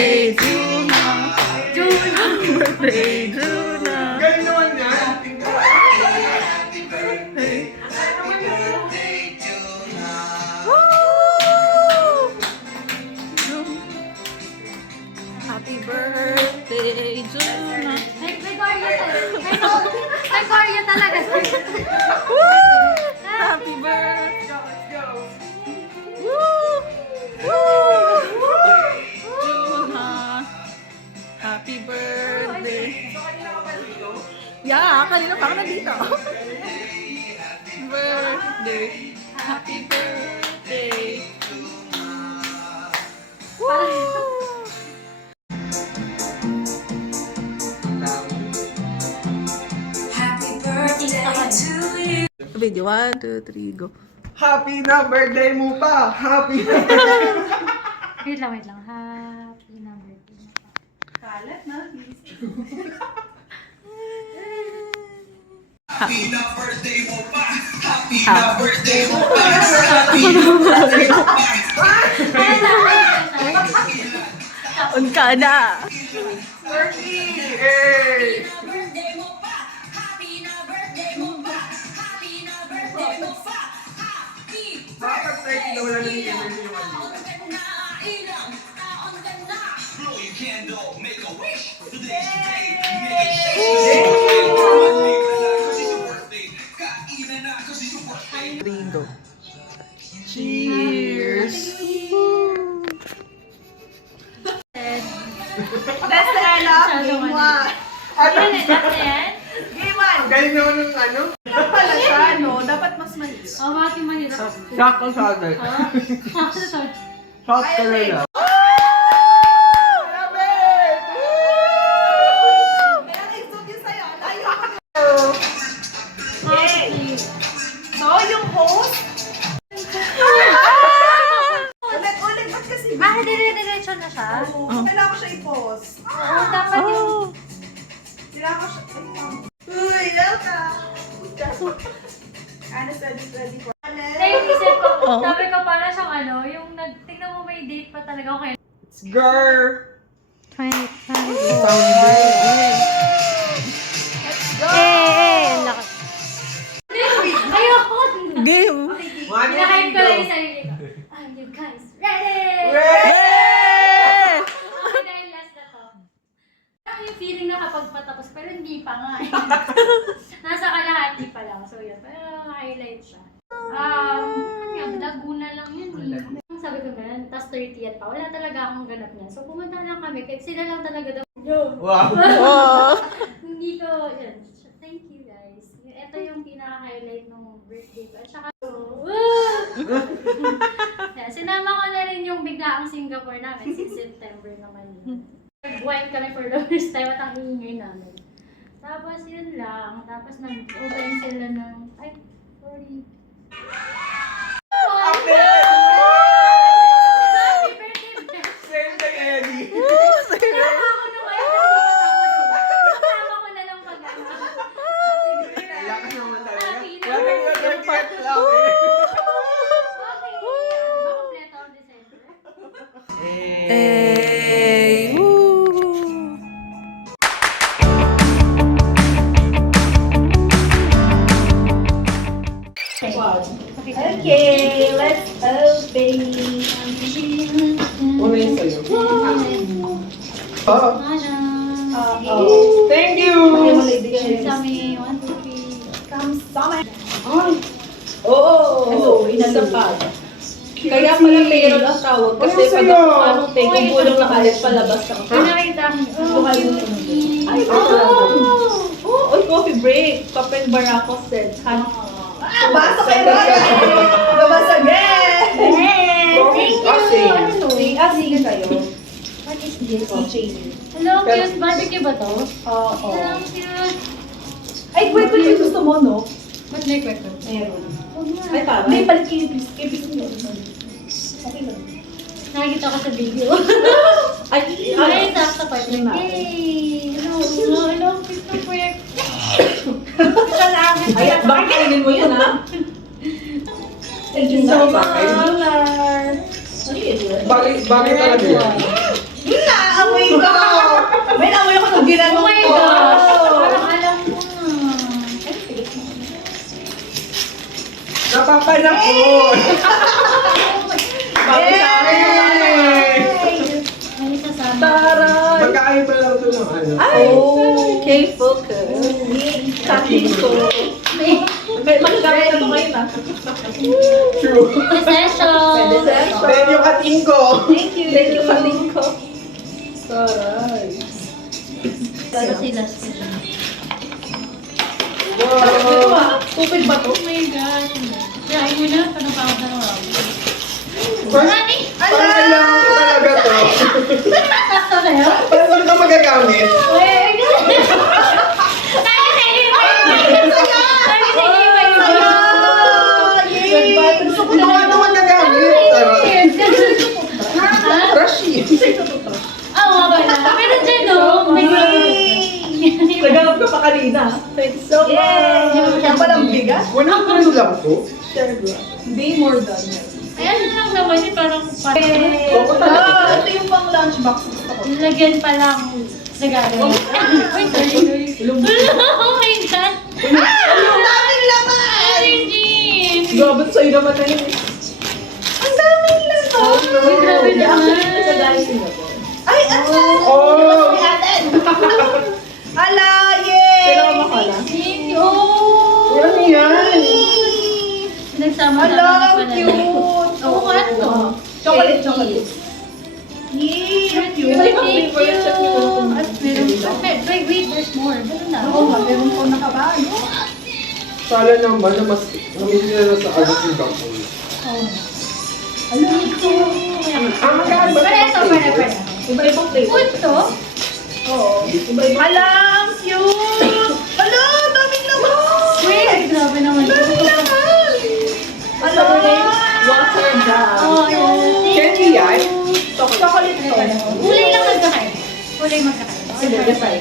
birthday, Juna. Happy birthday, Juna. Galing naman yan. Happy birthday. Happy birthday, Juna. Woo! Happy birthday, Juna. May Korea talaga. Woo! Happy birthday. Woo! Woo! Juna. Happy birthday. Yeah, kanina pa ako nandito. Birthday. Happy birthday. Woo! Happy birthday to you. Video, 1, 2, 3, go. Happy na birthday mo pa. Happy Wait lang. Happy na birthday. Kalat na. Happy na birthday mo pa. Happy na birthday mo pa. Happy na birthday mo pa. On ka na. birthday. Birthday mo pa. Happy na birthday mo pa. Happy na birthday mo pa. Happy Bakit 30 na wala na yung energy yung ano? taon ka na, ilang taon ka na. Blow your candle, make a wish. Today's your day, make a change. Cause it's your birthday. Kainan na, cause it's your birthday. 3, go. Cheers! That's the end of game 1. That's it? Game 1. Galing naman ng ano? Pala siya, no? Dapat mas mahirap. Oh, bakit mahirap? Sakto sa atin. Sakto. Sakto talaga. Love it! Kaya nag-zoom yun sa'yo. Layo ko. Okay. So, yung host. Ulit, ba't kasi? Dire-diretso na siya? Kailangan ko siya i-pause. Oo, dapat yung... Oh. Kailangan ko siya. Uy, welcome! Ano, ready for Naisip ko, Oh. sabi ko para siyang ano, yung tignan mo may date pa talaga ako kayo. Girl! 25. Ang lakas. Ayoko! Game. Pinakain ko lang yung sarili ko. Are you guys ready? Yay! Okay, dahil last na to. Parang yung feeling na kapag patapos, pero hindi pa nga eh. Nasa kalahati pa lang. So yun, pero highlight siya. Laguna lang yun eh. Sabi ko ganun, tas 30th pa. Wala talaga akong ganap niyan. So pumunta lang kami, kahit sila lang talaga daw. Wow! Oh. Hindi ko, yun. Thank you guys. Ito yung pinaka-highlight ng birthday ko. At saka, yeah, sinama ko na rin yung biglaang Singapore namin since September naman yun. Nag-wine kami for the first time at ang ingay namin. Tapos yun lang. Tapos nag-open sila ng, ay, sorry. Happy birthday! Same kay Eddie. Sinama ko nung Sinama ko na lang pag-ano. Lakas naman talaga. Happy na. Wala nang nag-get lang eh. Okay. Diba kompleto ang December? Hey. Woo. Okay, let's open. Una yun sa'yo. Oh, thank you! Kami, 1, 2, 3. Oo, isa pa. Kaya pala mayroon ang tawag kasi pag anong take, gulong na kalit palabas ka. Nakita ko. Ay, oy, coffee break. Kapen Baracos din. Basa kayo ba? Babasa again! Thank you! Sige kayo. What is this? Keychain. Hello, cute. Barbecue ba to? Oo. Hello, cute. Ay, wait, yung gusto mo, no? Ba't may kwento? Meron. Huwag na. Ay, parang. Hindi, palit kibis mo. Okay lang. Nakikita ko sa video. Ay, Ay, sakto pa. Yay! Hello, cute na project. Ay, baka kainin mo yun, ha? Thank you so much. Bagay talaga yan. naamoy ko. May naamoy ako nung Oh ginanong my ko. gosh! Parang alam mo. Napapanakot! Yay! May isa sa Taray! Magkakaiba lang ito ng ano. Ay! K-focus. Sabi ko. May magagamit na ito ngayon ah. True. Essential. Thank you, Katingko! Thank you. Thank you, Kalingko. Taray. Pero sila sila. Wow! Stupid ba to? Oh my gosh. Try mo na. Paano pa ako na Parang alam ko talaga to. Sakto na yun? Parang saan ka magagamit? Wait. Tayo sa Gusto ko Hindi ko ano magagamit. Rashi! Oo nga pala. Pero dyan o. Naganap ka pa kanina. Thanks so much. Yan palang bigas. 100 lang to? Share bro. Be more than that. Ayan lang naman eh. Parang Ito yung pang lunchbox. Gusto ko. nilagyan pa lang sa galing. Uy, sorry. Oh my God. Ang daming laman! Energy. Grabe sa'yo naman na yun. Ang daming laman! Uy, grabe naman. Sa galing Singapore. Ay, ano? Oh! Ala, yay! Pero makala. Thank you. Oh. Ano yan? Nagsama-sama Ala, na pala. cute! Oo, ano to? Chocolate, chocolate. Yay, ang cute. Thank Iba-ibang flavor yung set you. nyo. At meron, wait, there's more. Meron na. Oo nga, meron po nakabago. Sala naman na mas namimili na sa ano Singapore. Oo. Alam ko. Ah, magkakaiba Pareho, pareho. Iba-ibang flavor. Food to? Oo. Iba-ibang. Alam, cute! Ala, daming laman! Wait, grabe naman. Daming laman! Ala, water jam. Oh, yeah. Candy yan? Chocolate to. Kulay lang magkakain. Kulay magkakain. Hindi, design.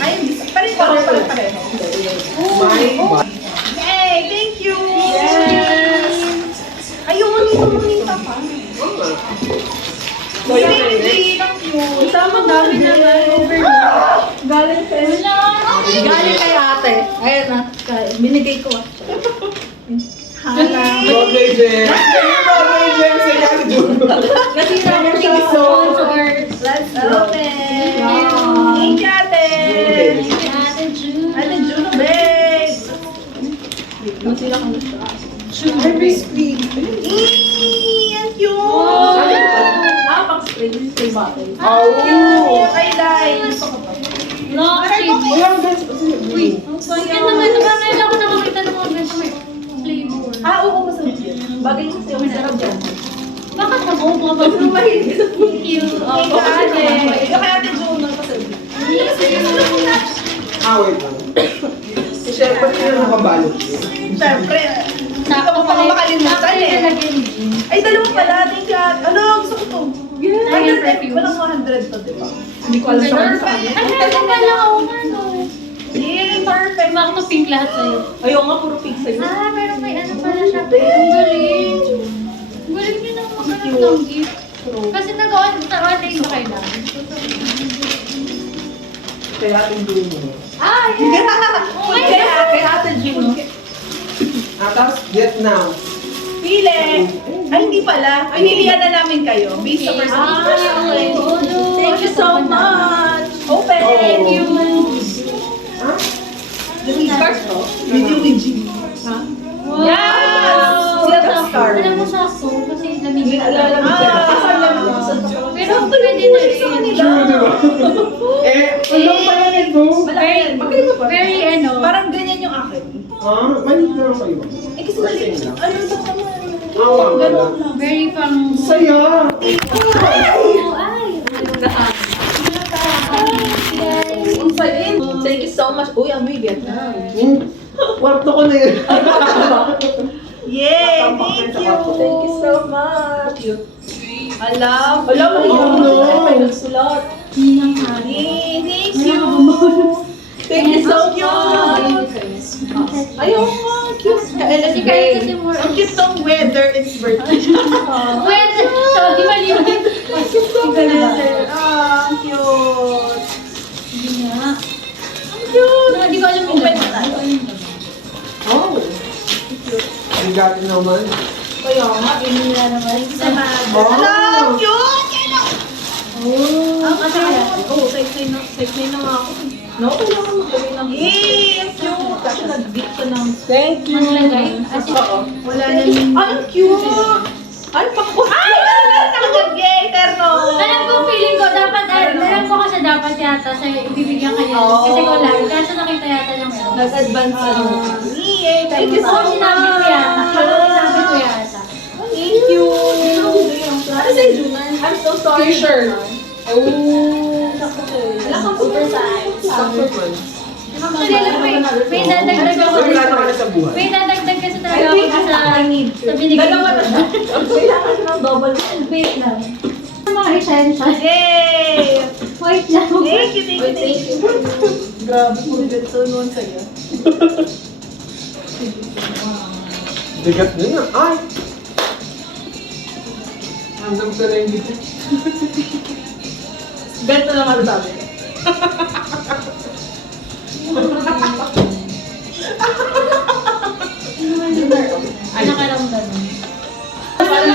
Ay, pareho pala pareho. My God. Yay! Thank you! Yes! Ayun, ito pa. Baby, ang cute. Isama Dami naman. Overload. Galing kay Wala. Galing kay ate. Ayan na. Binigay ko ah. Hala. Broadway Gems! Thank you, Broadway Gems! Thank you, Juno! Kasi namin siya. Sponsors. Let's open. Thank you, ate. Ate June. Ate Juno, babe. Yung sila kung gusto. Ay, crispy! Ang cute. Ah, pang spray. Spray bottle. Oh! Cute. I like. Roxy. Walang guys. Uy, bakit naman? Ngayon ako nakakita ng mga ganito may flavor. Ah, oo, masarap yun. Bagay ko sa'yo, masarap yan. Bakit ako? Mga Pero mahilig sa food. Thank you. Thank you, ate. Yung kay ate Juno, pasarap. Ah, wait lang. Si Shepard sila nakabalot yun. Siyempre, hindi ka mo pa makalimutan eh. Ay, dalawa pala. Thank you, ate. Ano, gusto ko to. Ay, Ay, yung perfume. walang 100 to, di ba? Hindi ko alam sa kanya. Ay, meron pala ako ano. Yay, perfect. Bakit to pink lahat sa'yo? Ayaw nga, puro pink sa'yo. Ah, pero may ano pala siya. Ang galing. Ang galing niyo nang magkaroon ng gift. Kasi nag-online ba kayo lang? Kaya ating Juno. Ah, yeah. Oh my Kay God. kay ate Juno. Ah, tapos Vietnam. Pili. Ay, hindi pala. Pinilihan na namin kayo. Based sa first okay. Thank you so much. Open. Thank you. Ah? Stars to? Video with Jimmy. Ha? Wow! Yes! Sila ka star. Alam mo sakto kasi lamig ka. Pero Sakto pwede yung na pulis sa rin. kanila. Eh, ano pa yan ito? Magaling ka ba? Very ano. Parang ganyan yung akin. Ah, maliit na lang kayo. Eh kasi maliit. Ano sa kanya? Ah, Ganun lang. Very pang... Saya! Oh, ay! Thank you so much. Uy, amoy Vietnam. Kwarto ko na yun. Yay! Thank you! Thank you so much. Alam. Alam mo, no. May nagsulat. Ninang hari. Yay! Thank you! Thank you so much! Ayaw nga, cute. Kasi kaya kasi more... Ang cute ng weather is birthday. Well, sabi mali. Ang cute ng weather. Ah, Bigatin naman. Kaya nga, inila naman. Wow! Ang kasi kaya, sexy na nga ako. No, kailangan maglagay ng cute. Kasi nag-beat ka ng... Thank you! Maglagay? As in, Wala na yung... Ay, ang cute! Ay, pakbo! Ay, nakagay, terno! alam ko, feeling ko, dapat, alam ko kasi dapat yata sa ibibigyan kayo. Kasi ko lang, kaso nakita yata yung meron. Nag-advance ako. Thank you so Oo, sinabi ko yata. Sinabi ko yata. Thank you! Ano sa'yo, Juman? I'm so sorry. T-shirt. Oh! Wala kang oversize. Sakto man. Actually, alam mo, may dadagdag ako. Wala na ka na sa buhay. May dadagdag kasi talaga ako sa binigay Dalawa na siya. Kailangan siya ng double. Wait lang. Ang mga essential. Yay! Wait lang. Thank you. Grabe, puro ganito noon sa'yo. Bigat na na. Ay! Hanggang sa rin dito. Ganito lang ano sabi. Ay, nakaramdam. Parang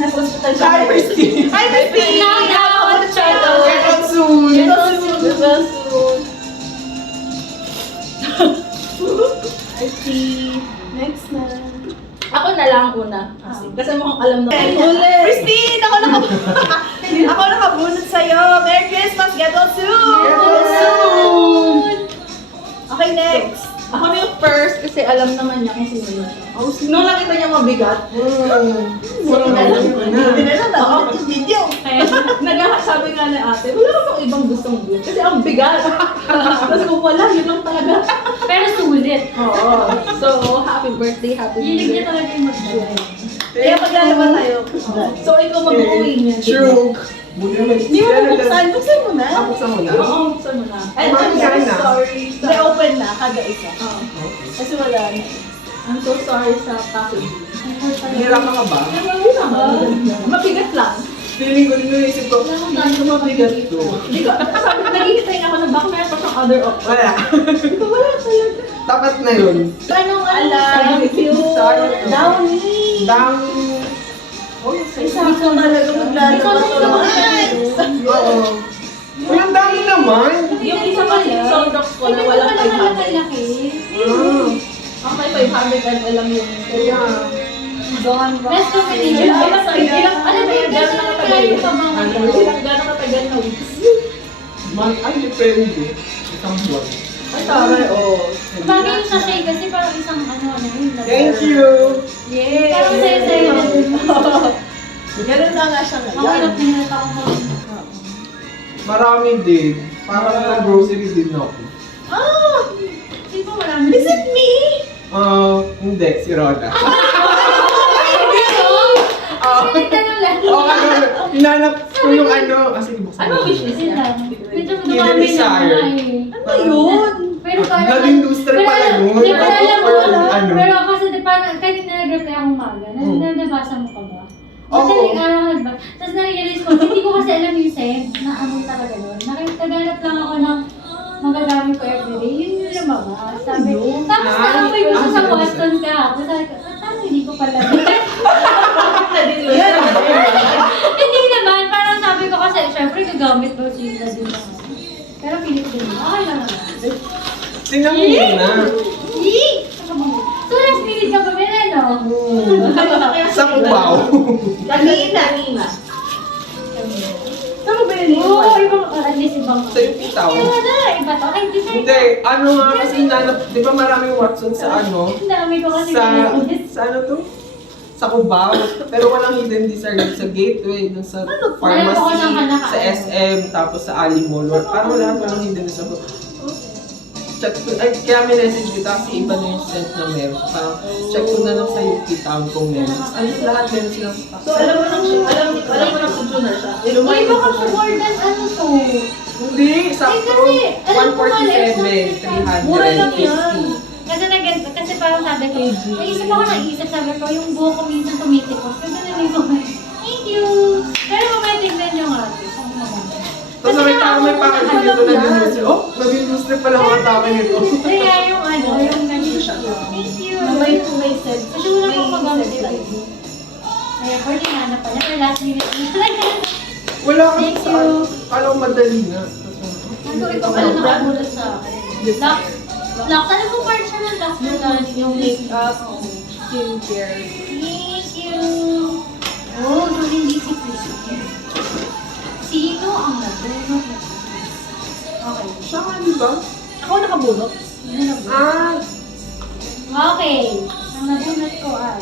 nasa hospital siya. Hi, Christine! Hi, Christine! Nakakawala siya. Get on soon! Get on soon. I see. Next na. Ako na lang una. Kasi mukhang alam na. Christine! Ako nakabunod sa'yo. Merry Christmas! Get well soon! Get well soon! Okay, next. Ako na yung first kasi alam naman niya kung sino na siya. Nung nakita niya mabigat, hindi na lang dapat yung video. Sabi nga na ate, wala ka bang ibang gustong gift? Kasi ang bigat. Tapos kung wala, yun lang talaga. Pero sulit. Oo. So, happy birthday, happy Hilig niya birthday. talaga yung mag-joy. Kaya maglalaban tayo. So, ikaw mag-uwi niya. True! Hindi mo buksan. Buksan mo na. Buksan mo na? Oo, buksan mo na. And I'm Buksan so na. sorry. Open na, kada isa. Kasi wala na. I'm so sorry sa packaging. Hirapan ka ba? Mabigat lang. Feeling ko rin naisip ko, hindi ko mabigat to. Hindi ko, sabi ko, naghihintay na ako na baka meron pa siyang other option. Wala. Wala talaga. Tapat na yun. Anong Thank you. Downy. Dami. Oh, Isa ko talaga maglalabas ko naman. Oo. Uy, ang dami naman. Yung isa kasi yung sound box ko na walang 500. Laki. Ang may 500 and alam yung Kaya, Best combination. Alam mo yung gano'n nakatagal Kaya pa bang ano? Ilang gano'n katagal na weeks. ay, depende. Isang buwan. Ay, taray, oh. Bagay yung sachet kasi parang isang ano na yun. Thank you! Yay! Parang sayo-sayo na din. Ganun na nga siya Ako hirap na hirap ako mag... Marami din. Parang nag-grocery din ako. Ah! Hindi ko marami. Is it me? Hindi, si Rhoda. Ano lang. Hinanap ko yung ano. Kasi buksan Ano mo. wishlist Kasi niya? lang. Medyo Hidden dumami na desire. nga eh. Ano yun? Pero parang... Nag-industry pala yun. Di ba alam mo? Ano? Pero kasi di parang kanina nag-reply akong umaga. Nabasa mo ka ba? Oo. Madaling araw nagbasa. Tapos na-realize ko, hindi ko kasi alam yung scent na amoy talaga nun. Nakaganap lang ako ng magagamit ko everyday. Yun yung lumabas. Sabi, tapos naamoy ko siya sa Boston kahapon. Sabi ko, tama, hindi ko pala. Hindi naman, parang sabi ko kasi, syempre gagamit ko sila din naman. Pero pilit din. Okay lang naman. Tingnan mo muna. Yee! So, last minute ka ba meron, no? Sa Cubao. Kanina. Saan mo binili Oo, mo? ibang, at least ibang. Sa yung pitaw. Kaya na, iba to. Ay, different. Hindi, ano nga kasi hinanap, di ba maraming Watson sa ano? Ang dami ko kasi Sa ano to? Sa Cubao. Pero walang hidden desire sa Gateway, dun sa Alam ko pharmacy, saan ka naka- sa SM, tapos sa Ali Mall. Parang wala walang hidden desire. Check ko, ay, kaya may message kita kasi iba na yung scent na meron. Parang check ko na lang sa Yuki Town kung meron. Ano lahat meron silang stock. So, alam mo nang consumer siya. Uy, baka sa more than ano to. Hindi, sakto. kasi, alam ko nga, 147, 350. Mura lang yan. Kasi parang sabi ko, naisip sabi ko, yung buhok ko minsan tumitikos. Kasi nalito ko, thank you! Pero mamaya tignan nyo nga. Kung maganda. Tapos nakita ko may packaging nito na nag-industry. Oh, nag-industry pala ang atake nito. Kaya yung ano, yung ganito siya. Thank you! may sense. Kasi wala May pang magamit sense ito. tayo. Kaya for hinanap pa niya, pero last minute na talaga. Wala kasi Thank sa you. kala ko madali na. Ano, ikaw pala nakabulot sa akin. Lock. Lock. Alam mo part siya ng lock na lang yung Makeup, skincare. Thank you. Oh, so hindi si Christine. Sino ang nabunot na Okay. Siya nga, di ba? Ako nakabunot. Sino nabunot? Ah, Okay. Ang nabunot ko ay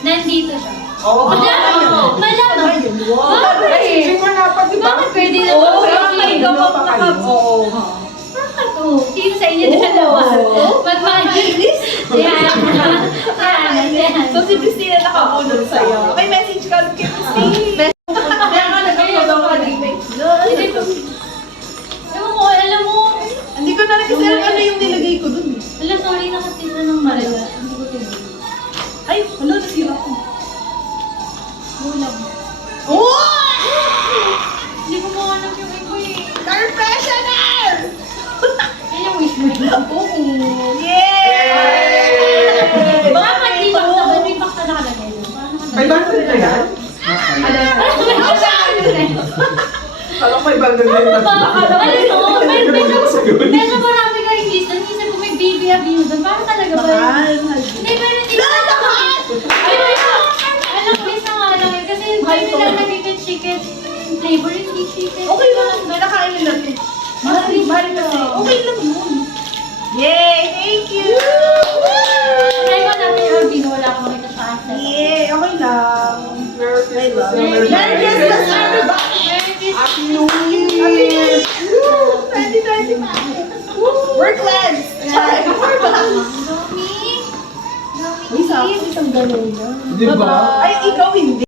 nandito siya. oo. Malamang! Malamang! Bakit? Ay, hindi mo napat, di ba? Bakit pwede na Oo, ba? may gamot na ka. Oo. Bakit? Oh, sino sa inyo dalawa? Mag-magic. Yan. Yan. So si Christina nakabunot sa'yo. Okay, message ka ulit kay Christine. Kaya nga nagkakagawa ka rin. Hindi ko. Ewan ko, alam mo. Hindi ko na rin kasi alam ano yung nilagay ko dun. Wala, sorry, nakatira ng malala. Hindi ko tinigil. Ay, wala, nasira ko. Bulang. Oh! Hindi ko mahanap yung iba eh. Professional! Yan yung wish mo yun. Oo. Yay! Baka may box na ba? May box na nakalagay doon. Paano nakalagay? 500 na yan? Kala ko 500 na yan. Medyo marami kayong list. Ang isip ko may baby review doon. Paano talaga ba yun? Mahal, mahal. Hindi, pero hindi. Alam ko, isa nga lang yun. Kasi Mahal hindi to. nila nagiging chicken flavor, hindi chicken. Okay lang, may nakain nila. Mahal, mahal kasi. Okay lang yun. Yay! Thank you! Try ko natin yung review. Wala akong makita sa asset. Yay! Okay lang. Merry Christmas. Merry Christmas, everybody! Merry Christmas. Happy New Happy Year! New Year! 2025! Work lens! Domi. May isang ganun na. Di ba? Ay, ikaw hindi.